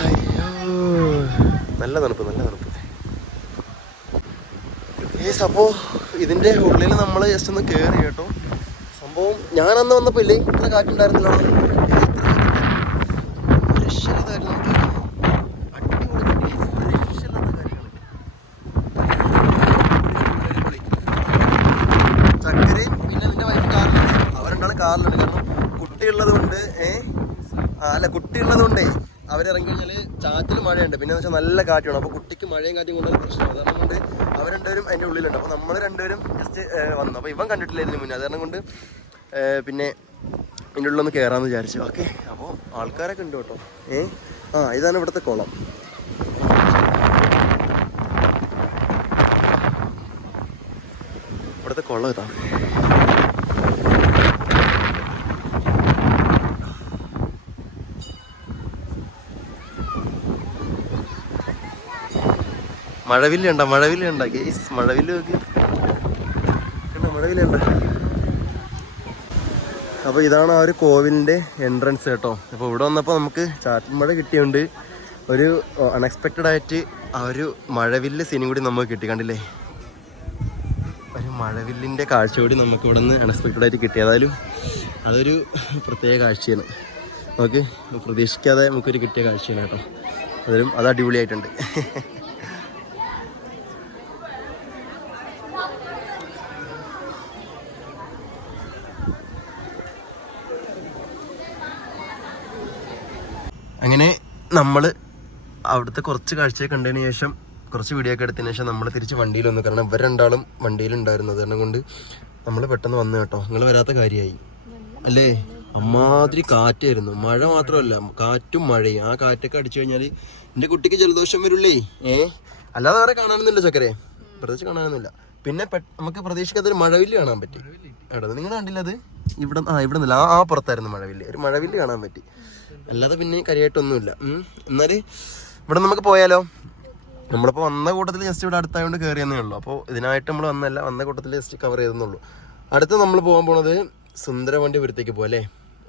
A: അയ്യോ. നല്ല തണുപ്പ് നല്ല തണുപ്പ്. യെസ് അപ്പോൾ ഇതിന്റെ ഉള്ളിൽ നമ്മൾ ജസ്റ്റ് ഒന്ന് കയറി കേട്ടോ. സംഭവം ഞാൻ അന്ന് വന്നപ്പോൾ ഇല്ലേ? ഇത്ര കാറ്റുണ്ടായിരുന്നല്ലോ അവിടെ. ഒരു രക്ഷയില്ലാതായിരുന്നു നമുക്ക്. അടിപൊളി കാറ്റ്. ഒരു രക്ഷയില്ലാത്ത കാറ്റാണ്. അടിപൊളി. ചക്കരയും പിന്നെ നിന്റെ വൈഫ് കാറിലുണ്ട് അവരുണ്ടാണ് കാറിലുണ്ട് കാരണം കുട്ടിയുള്ളത് കൊണ്ട് ഏ ആ, അല്ല കുട്ടിയുള്ളത് കൊണ്ടേ അവരിറങ്ങി കഴിഞ്ഞാൽ ചാറ്റിൽ വെച്ചാൽ നല്ല കാറ്റുമാണ് അപ്പോൾ കുട്ടിക്ക് മഴയും കാറ്റും കൊണ്ടൊരു പ്രശ്നമാണ്. കാരണം കൊണ്ട് അവർ രണ്ടുപേരും അതിന്റെ ഉള്ളിലുണ്ട്. അപ്പോൾ നമ്മൾ രണ്ടുപേരും ജസ്റ്റ് വന്നു. അപ്പോൾ ഇവൻ കണ്ടിട്ടില്ല ഇതിന് മുന്നേ. അത് കൊണ്ട് പിന്നെ ഇതിന്റെ ഉള്ളിലൊന്ന് കയറാമെന്ന് വിചാരിച്ചു. ഓക്കെ. അപ്പോൾ ആൾക്കാരൊക്കെ ഉണ്ട് കേട്ടോ. ഏ? ആ ഇതാണ് ഇവിടുത്തെ കുളം. ഇവിടുത്തെ കുളം ഇതാണ് മഴവില്ലുണ്ട? മഴവില്ലുണ്ട? ഗേസ് മഴവില്ല നോക്കി. കണ്ടോ മഴവില്ലുണ്ട? അപ്പോൾ ഇതാണ് ആ ഒരു കോവിലിന്റെ എൻട്രൻസ് കേട്ടോ. അപ്പോൾ ഇവിടെ വന്നപ്പോൾ നമുക്ക് ചാറ്റൻമഴ കിട്ടിയുണ്ട് ഒരു അൺഎക്സ്പെക്റ്റഡ് ആയിട്ട് ആ ഒരു മഴവില്ല് സീനും കൂടി നമുക്ക് കിട്ടി കണ്ടില്ലേ? ഒരു മഴവില്ലിന്റെ കാഴ്ച കൂടി നമുക്ക് ഇവിടെ നിന്ന് അൺഎക്സ്പെക്റ്റഡ് ആയിട്ട് കിട്ടി. ഏതായാലും അതൊരു പ്രത്യേക കാഴ്ചയാണ്. ഓക്കെ പ്രതീക്ഷിക്കാതെ നമുക്കൊരു കിട്ടിയ കാഴ്ചയാണ് കേട്ടോ. അതിലും അത് അടിപൊളിയായിട്ടുണ്ട് [LAUGHS] അങ്ങനെ നമ്മൾ അവിടുത്തെ കുറച്ച് കാഴ്ചയൊക്കെ കണ്ടതിന് ശേഷം കുറച്ച് വീഡിയോ ഒക്കെ എടുത്തതിന് ശേഷം നമ്മൾ തിരിച്ച് വണ്ടിയിൽ വന്നു. കാരണം ഇവർ രണ്ടാളും വണ്ടിയിലുണ്ടായിരുന്നത് കാരണം കൊണ്ട് നമ്മൾ പെട്ടെന്ന് വന്നു കേട്ടോ. നിങ്ങൾ വരാത്ത കാര്യമായി അല്ലേ? അമ്മാതിരി കാറ്റായിരുന്നു. മഴ മാത്രമല്ല കാറ്റും മഴയും. ആ കാറ്റൊക്കെ അടിച്ചു കഴിഞ്ഞാൽ എന്റെ കുട്ടിക്ക് ജലദോഷം വരുള്ളേ ഏ? അല്ലാതെ വേറെ കാണാനൊന്നുമില്ല ചക്കരെ. പ്രത്യേകിച്ച് കാണാനൊന്നുമില്ല. പിന്നെ നമുക്ക് പ്രതീക്ഷിക്കാത്തൊരു മഴവില്ല് കാണാൻ പറ്റി. എടാ നിങ്ങൾ കണ്ടില്ല അത്? ഇവിടെ ആ ഇവിടെ നിന്നില്ല ആ ആ പുറത്തായിരുന്നു മഴവില്ല്. ഒരു മഴവില്ല് കാണാൻ പറ്റി. അല്ലാതെ പിന്നെ കാര്യമായിട്ടൊന്നുമില്ല. എന്നാൽ ഇവിടെ നമുക്ക് പോയാലോ? നമ്മളിപ്പോൾ വന്ന കൂട്ടത്തിൽ ജസ്റ്റ് ഇവിടെ അടുത്തായതുകൊണ്ട് കയറിയെന്നേ ഉള്ളൂ. അപ്പോൾ ഇതിനായിട്ട് നമ്മൾ വന്നല്ല വന്ന കൂട്ടത്തിൽ ജസ്റ്റ് കവർ ചെയ്തെന്നുള്ളൂ അടുത്ത് നമ്മൾ പോകാൻ പോണത് സുന്ദരവണ്ടിപുരത്തേക്ക് പോകല്ലേ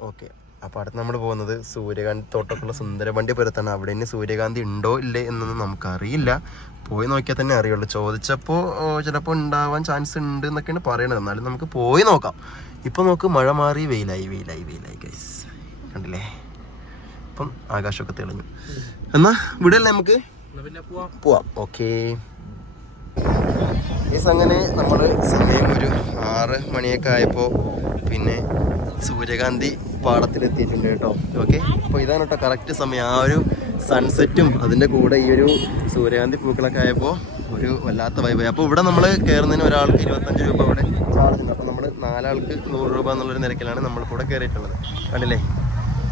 A: ഓക്കെ. അപ്പോൾ അടുത്ത് നമ്മൾ പോകുന്നത് സൂര്യകാന്തി തോട്ടത്തുള്ള സുന്ദരവണ്ടിപുരത്താണ് അവിടെ ഇനി സൂര്യകാന്തി ഉണ്ടോ ഇല്ലേ എന്നൊന്നും നമുക്കറിയില്ല. പോയി നോക്കിയാൽ തന്നെ അറിയുള്ളൂ. ചോദിച്ചപ്പോൾ ചിലപ്പോൾ ഉണ്ടാവാൻ ചാൻസ് ഉണ്ട് എന്നൊക്കെയാണ് പറയണത്. എന്നാലും നമുക്ക് പോയി നോക്കാം. ഇപ്പോൾ നോക്ക് മഴ മാറി വെയിലായി വെയിലായി വെയിലായി ഗൈസ് കണ്ടില്ലേ? ഇപ്പം ആകാശമൊക്കെ തെളിഞ്ഞു. എന്നാ വിടല്ലേ നമുക്ക്?
B: പിന്നെ പോവാം.
A: പോവാം. ഓക്കേ. ഈ അങ്ങനെ നമ്മൾ സമയം ഒരു ആറ് മണിയൊക്കെ ആയപ്പോൾ പിന്നെ സൂര്യകാന്തി പാടത്തിലെത്തിയിട്ടുണ്ട് കേട്ടോ. ഓക്കെ? അപ്പോൾ ഇതാണ് കേട്ടോ കറക്റ്റ് സമയം. ആ ഒരു സൺസെറ്റും അതിന്റെ കൂടെ ഈ ഒരു സൂര്യകാന്തി പൂക്കളൊക്കെ ആയപ്പോൾ ഒരു വല്ലാത്ത വൈബായി അപ്പോൾ ഇവിടെ നമ്മൾ കയറുന്നതിന് ഒരാൾക്ക് ഇരുപത്തഞ്ച് രൂപ ഇവിടെ ചാർജ് ഉണ്ട്. അപ്പോൾ നമ്മൾ നാലാൾക്ക് നൂറ് രൂപ എന്നുള്ളൊരു നിരക്കിലാണ് നമ്മൾ കൂടെ കയറിയിട്ടുള്ളത് കണ്ടില്ലേ?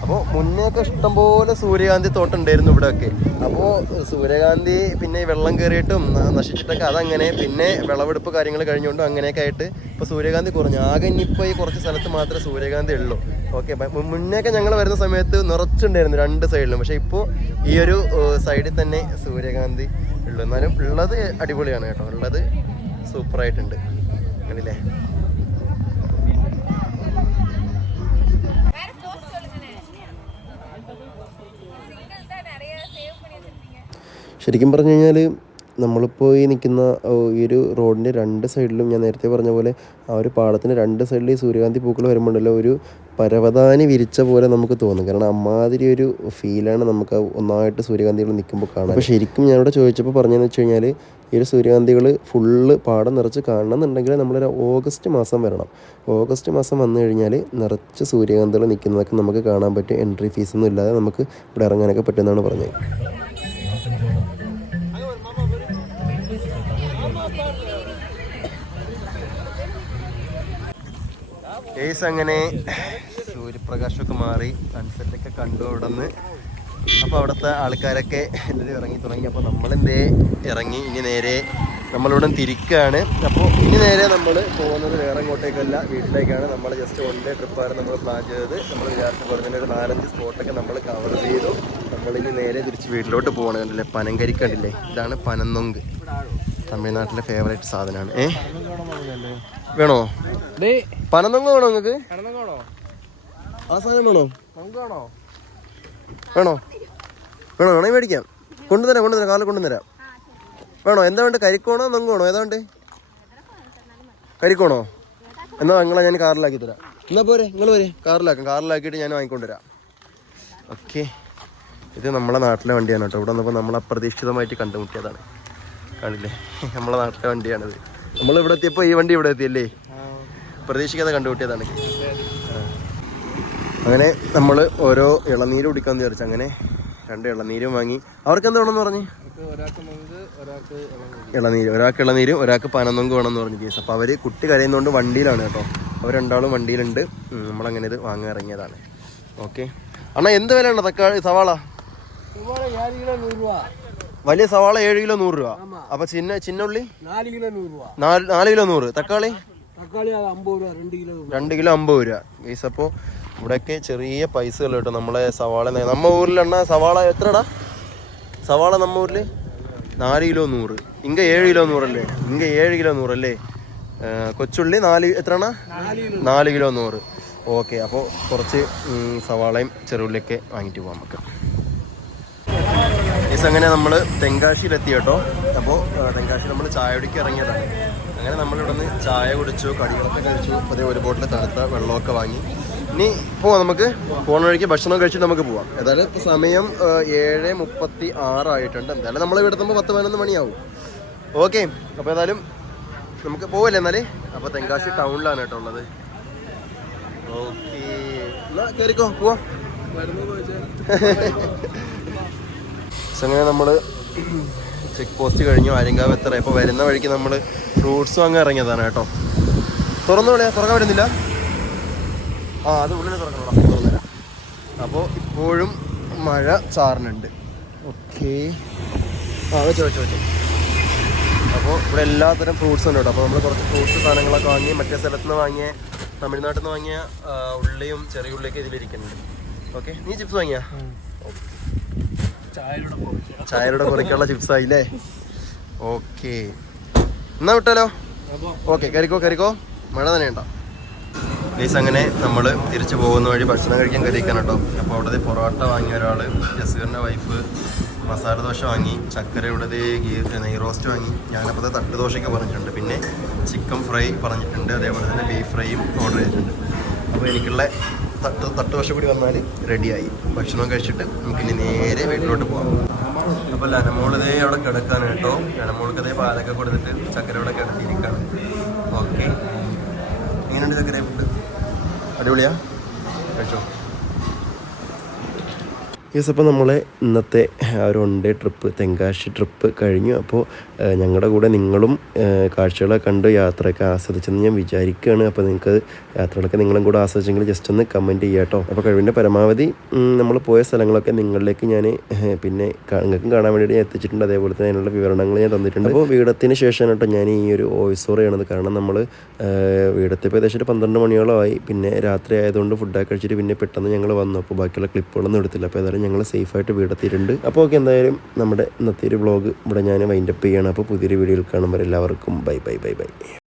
A: അപ്പോൾ മുന്നേയൊക്കെ ഇഷ്ടംപോലെ സൂര്യകാന്തി തോട്ടം ഉണ്ടായിരുന്നു ഇവിടെയൊക്കെ. അപ്പോൾ സൂര്യകാന്തി പിന്നെ വെള്ളം കയറിയിട്ടും നശിച്ചിട്ടൊക്കെ അതങ്ങനെ പിന്നെ വിളവെടുപ്പ് കാര്യങ്ങൾ കഴിഞ്ഞുകൊണ്ടും അങ്ങനെയൊക്കെ ആയിട്ട് ഇപ്പോൾ സൂര്യകാന്തി കുറഞ്ഞു. ആകെ ഇനിയിപ്പോൾ ഈ കുറച്ച് സ്ഥലത്ത് മാത്രമേ സൂര്യകാന്തി ഉള്ളൂ. ഓക്കെ മുന്നേയൊക്കെ ഞങ്ങൾ വരുന്ന സമയത്ത് നിറച്ചുണ്ടായിരുന്നു രണ്ട് സൈഡിലും. പക്ഷേ ഇപ്പോൾ ഈ ഒരു സൈഡിൽ തന്നെ സൂര്യകാന്തി ഉള്ളു. എന്നാലും ഉള്ളത് അടിപൊളിയാണ് കേട്ടോ. ഉള്ളത് സൂപ്പറായിട്ടുണ്ട്. അങ്ങനെയല്ലേ? ശരിക്കും പറഞ്ഞു കഴിഞ്ഞാൽ നമ്മളിപ്പോൾ ഈ നിൽക്കുന്ന ഈ ഒരു റോഡിന്റെ രണ്ട് സൈഡിലും ഞാൻ നേരത്തെ പറഞ്ഞ പോലെ ആ ഒരു പാടത്തിന്റെ രണ്ട് സൈഡിൽ ഈ സൂര്യകാന്തി പൂക്കൾ വരുമ്പോണ്ടല്ലോ ഒരു പരവതാനി വിരിച്ച പോലെ നമുക്ക് തോന്നും. കാരണം അമ്മാതിരി ഒരു ഫീലാണ് നമുക്ക് ഒന്നായിട്ട് സൂര്യകാന്തികൾ നിൽക്കുമ്പോൾ കാണാൻ. അപ്പോൾ ശരിക്കും ഞാനിവിടെ ചോദിച്ചപ്പോൾ പറഞ്ഞതെന്ന് വെച്ച് കഴിഞ്ഞാൽ ഈ ഒരു സൂര്യകാന്തികൾ ഫുള്ള് പാടം നിറച്ച് കാണണമെന്നുണ്ടെങ്കിൽ നമ്മളൊരു ഓഗസ്റ്റ് മാസം വരണം. ഓഗസ്റ്റ് മാസം വന്നു കഴിഞ്ഞാൽ നിറച്ച് സൂര്യകാന്തികൾ നിൽക്കുന്നതൊക്കെ നമുക്ക് കാണാൻ പറ്റും. എൻട്രി ഫീസൊന്നും ഇല്ലാതെ നമുക്ക് ഇവിടെ ഇറങ്ങാനൊക്കെ പറ്റുമെന്നാണ് പറഞ്ഞത്. കേസ് അങ്ങനെ സൂര്യപ്രകാശമൊക്കെ മാറി സൺസെറ്റൊക്കെ കണ്ടു അവിടെ നിന്ന് അപ്പോൾ അവിടുത്തെ ആൾക്കാരൊക്കെ എല്ലാവരും ഇറങ്ങി തുടങ്ങി. അപ്പോൾ നമ്മളെന്തേ ഇറങ്ങി ഇനി നേരെ നമ്മളിവിടെ തിരിക്കുകയാണ് അപ്പോൾ ഇനി നേരെ നമ്മൾ പോകുന്നത് വേറെ എങ്ങോട്ടേക്കല്ല വീട്ടിലേക്കാണ്. നമ്മൾ ജസ്റ്റ് വൺ ഡേ ട്രിപ്പായിരുന്നു നമ്മൾ പ്ലാൻ ചെയ്തത്. നമ്മൾ വിചാരിച്ച പോലെ തന്നെ ഒരു നാലഞ്ച് സ്പോട്ടൊക്കെ നമ്മൾ കവർ ചെയ്തു. നമ്മളിനി നേരെ തിരിച്ച് വീട്ടിലോട്ട് പോകണം കണ്ടില്ലേ? പനങ്കരി കണ്ടില്ലേ? ഇതാണ് പനന്നൊങ്ക്. തമിഴ്നാട്ടിലെ ഫേവറേറ്റ് സാധനമാണ്. ഏ? വേണോ?
B: ഡേ
A: പനന്നൊങ്ക് വേണോ
B: കടന്നങ്ങോണോ
A: ആ സാധനം വേണോ?
B: വേണോ?
A: വേണോ? വേണോ? വേണേ? മേടിക്കാം. കൊണ്ടുതരാം കൊണ്ടുതരാം. കാലം കൊണ്ടുതരാം. വേണോ? എന്താ വേണ്ട കരിക്കോണോ? നൊങ്ങോണോ ഏതാ വേണ്ടേ? കരിക്കോണോ? എന്നാ നിങ്ങളെ ഞാൻ കാറിലാക്കി തരാം. എന്നാ പോരെ? നിങ്ങൾ പോരെ കാറിലാക്കാം. കാറിലാക്കിയിട്ട് ഞാൻ വാങ്ങിക്കൊണ്ടുവരാം. ഓക്കെ. ഇത് നമ്മളെ നാട്ടിലെ വണ്ടിയാണ് കേട്ടോ. ഇവിടെ വന്നപ്പോൾ നമ്മൾ അപ്രതീക്ഷിതമായിട്ട് കണ്ടുമുട്ടിയതാണ്. കാണില്ലേ നമ്മളെ നാട്ടിലെ വണ്ടിയാണിത്. നമ്മളിവിടെ എത്തിയപ്പോൾ ഈ വണ്ടി ഇവിടെ എത്തിയല്ലേ? പ്രതീക്ഷിക്കാതെ കണ്ടുകൂട്ടിയതാണ് അങ്ങനെ നമ്മൾ ഓരോ ഇളനീര് കുടിക്കാൻ വിചാരിച്ചു അങ്ങനെ രണ്ട് ഇളനീരും വാങ്ങി. അവർക്ക് എന്ത് വേണമെന്ന് പറഞ്ഞു?
B: ഇളനീര്.
A: ഒരാൾക്ക് ഇളനീരും ഒരാൾക്ക് പനന്നൊങ്ക് വേണമെന്ന് പറഞ്ഞു കേസ്. അപ്പോൾ അവർ കുട്ടി കരയുന്നതുകൊണ്ട് വണ്ടിയിലാണ് കേട്ടോ. അവർ രണ്ടാളും വണ്ടിയിലുണ്ട്. നമ്മളങ്ങനെ ഇത് വാങ്ങാൻ ഇറങ്ങിയതാണ്. ഓക്കെ. അണ്ണാ എന്ത് വിലയാണ് തക്കാളി സവാള? വലിയ സവാള ഏഴ് കിലോ നൂറ് രൂപ. അപ്പൊ ചിന്ന ചിന്നുള്ളി നാല് കിലോ നൂറ്. തക്കാളി?
B: രൂപ
A: രണ്ട് കിലോ കിലോ അമ്പത് രൂപ. ഗൈസ് അപ്പോ ഇവിടെയൊക്കെ ചെറിയ പൈസകൾ കേട്ടോ നമ്മളെ സവാള നമ്മ ഊരിലെണ്ണ സവാള എത്രടാ? സവാള നമ്മ ഊരിൽ നാല് കിലോ നൂറ്. ഇങ്ക ഏഴ് കിലോ നൂറല്ലേ? ഇങ്ക ഏഴ് കിലോ നൂറല്ലേ? കൊച്ചുള്ളി നാല് എത്രയാണ് നാല് കിലോ നൂറ്. ഓക്കെ അപ്പോൾ കുറച്ച് സവാളയും ചെറുള്ളിയൊക്കെ വാങ്ങിട്ട് പോകാം നമുക്ക്. ഈസ് അങ്ങനെ നമ്മൾ തെങ്കാശിയിലെത്തി കേട്ടോ. അപ്പോൾ തെങ്കാശി നമ്മൾ ചായ ഇറങ്ങിയതാണ്. അങ്ങനെ നമ്മൾ ഇവിടെ നിന്ന് ചായ കുടിച്ചു കടികളൊക്കെ കഴിച്ചു. അതേ ഒരു ബോട്ടിൽ തണുത്ത വെള്ളമൊക്കെ വാങ്ങി. ഇനി പോവാം നമുക്ക്. പോണ വഴിക്ക് ഭക്ഷണം കഴിച്ചിട്ട് നമുക്ക് പോവാം. ഏതായാലും ഇപ്പൊ സമയം ഏഴ് മുപ്പത്തി ആറായിട്ടുണ്ട് എന്തായാലും നമ്മൾ ഇവിടെ എത്തുമ്പോൾ പത്ത് പതിനൊന്ന് മണിയാവും. ഓക്കെ. അപ്പോൾ ഏതായാലും നമുക്ക് പോവല്ലേ എന്നാലേ? അപ്പോൾ തെങ്കാശി ടൗണിലാണ് കേട്ടോ ഉള്ളത്. ഓക്കെ. എന്നാ കയറിക്കോ പോവാം. [LAUGHS] അങ്ങനെ നമ്മൾ ചെക്ക് പോസ്റ്റ് കഴിഞ്ഞു. ആര്യങ്കാവ് എത്ര ഇപ്പോൾ വരുന്ന വഴിക്ക് നമ്മൾ ഫ്രൂട്ട്സ് വാങ്ങാൻ ഇറങ്ങിയതാണ് കേട്ടോ. തുറന്നു വിളിയാ തുറക്കാൻ വരുന്നില്ല ആ അത് ഉള്ളിൽ തുറക്കണം തുറന്നുതരാം അപ്പോൾ ഇപ്പോഴും മഴ ചാറിനുണ്ട്. ഓക്കെ. ആ വെച്ചോ വെച്ചോ വെച്ചോ. അപ്പോൾ ഇവിടെ എല്ലാത്തരം ഫ്രൂട്ട്സ് ഉണ്ട് കേട്ടോ. അപ്പോൾ നമ്മൾ കുറച്ച് ഫ്രൂട്ട്സ് സാധനങ്ങളൊക്കെ വാങ്ങി മറ്റേ സ്ഥലത്ത് നിന്ന് വാങ്ങിയ തമിഴ്നാട്ടിൽ നിന്ന് വാങ്ങിയ ഉള്ളിയും ചെറിയ ഉള്ളിയൊക്കെ ഇതിലിരിക്കുന്നുണ്ട്. ഓക്കെ. നീ ചിപ്സ് വാങ്ങിയാ? ചായയുടെ കുറയ്ക്കുള്ള ചിപ്സ് ആയില്ലേ? ഓക്കെ എന്നാ വിട്ടാലോ? ഓക്കെ കരിക്കോ കരിക്കോ മഴ തന്നെ ഉണ്ടോ പ്ലീസ് അങ്ങനെ നമ്മൾ തിരിച്ചു പോകുന്ന വഴി ഭക്ഷണം കഴിക്കാൻ കരിക്കാൻ കേട്ടോ. അപ്പോൾ അവിടെ പൊറോട്ട വാങ്ങിയ ഒരാൾ ജസീറിന്റെ വൈഫ് മസാല ദോശ വാങ്ങി ചക്കര ഇവിടെ ഗീ നെയ് റോസ്റ്റ് വാങ്ങി. ഞാനപ്പോൾ തട്ട് ദോശയൊക്കെ പറഞ്ഞിട്ടുണ്ട്. പിന്നെ ചിക്കൻ ഫ്രൈ പറഞ്ഞിട്ടുണ്ട്. അതേപോലെ തന്നെ ബീഫ് ഫ്രൈയും ഓർഡർ ചെയ്തിട്ടുണ്ട്. അപ്പോൾ എനിക്കുള്ള തട്ട് തട്ട് ദോശ കൂടി വന്നാൽ റെഡിയായി. ഭക്ഷണം കഴിച്ചിട്ട് നമുക്കിനി നേരെ വീട്ടിലോട്ട് പോകാം അപ്പോൾ ലനമോളിതേ അവിടെ കിടക്കാൻ കേട്ടോ. ലനമോൾക്കതേ പാലൊക്കെ കൊടുത്തിട്ട് ചക്കര അവിടെ കിടത്തിയിരിക്കുകയാണ് ഓക്കെ എങ്ങനെയുണ്ട് ചക്കര ഫുഡ് അടിപൊളിയാ. കഴിച്ചോ? യെസ് അപ്പോൾ നമ്മളെ ഇന്നത്തെ ഒരു one day trip Tenkasi trip കഴിഞ്ഞു. അപ്പോൾ ഞങ്ങളുടെ കൂടെ നിങ്ങളും കാഴ്ചകളെ കണ്ട് യാത്രയൊക്കെ ആസ്വദിച്ചെന്ന് ഞാൻ വിചാരിക്കുകയാണ് അപ്പോൾ നിങ്ങൾക്ക് യാത്രകളൊക്കെ നിങ്ങളും കൂടെ ആസ്വദിച്ചെങ്കിൽ ജസ്റ്റ് ഒന്ന് കമന്റ് ചെയ്യുക കേട്ടോ അപ്പോൾ കഴിവിന്റെ പരമാവധി നമ്മൾ പോയ സ്ഥലങ്ങളൊക്കെ നിങ്ങളിലേക്ക് ഞാൻ പിന്നെ നിങ്ങൾക്കും കാണാൻ വേണ്ടിയിട്ട് ഞാൻ എത്തിച്ചിട്ടുണ്ട്. അതേപോലെ തന്നെ അതിനുള്ള വിവരണങ്ങൾ ഞാൻ തന്നിട്ടുണ്ട്. അപ്പോൾ വീടത്തിന് ശേഷമാണ് കേട്ടോ ഞാൻ ഈ ഒരു വോയിസ് ഓവർ ചെയ്യണത്. കാരണം നമ്മൾ വീടത്തെ ഏകദേശം ഒരു പന്ത്രണ്ട് മണിയോളമായി. പിന്നെ രാത്രി ആയതുകൊണ്ട് ഫുഡൊക്കെ കഴിച്ചിട്ട് പിന്നെ പെട്ടെന്ന് ഞങ്ങൾ വന്നു. അപ്പോൾ ബാക്കിയുള്ള ക്ലിപ്പുകളൊന്നും എടുത്തില്ല. അപ്പോൾ ഏതായാലും ഞങ്ങൾ സേഫായിട്ട് വീടെത്തിയിട്ടുണ്ട്. അപ്പോൾ ഓക്കെ എന്തായാലും നമ്മുടെ ഇന്നത്തെ ഒരു വ്ളോഗ് ഇവിടെ ഞാൻ വൈൻഡപ്പ് ചെയ്യണം. അപ്പോൾ പുതിയൊരു വീഡിയോയിൽ കാണുമ്പോൾ എല്ലാവർക്കും. Bye bye bye bye.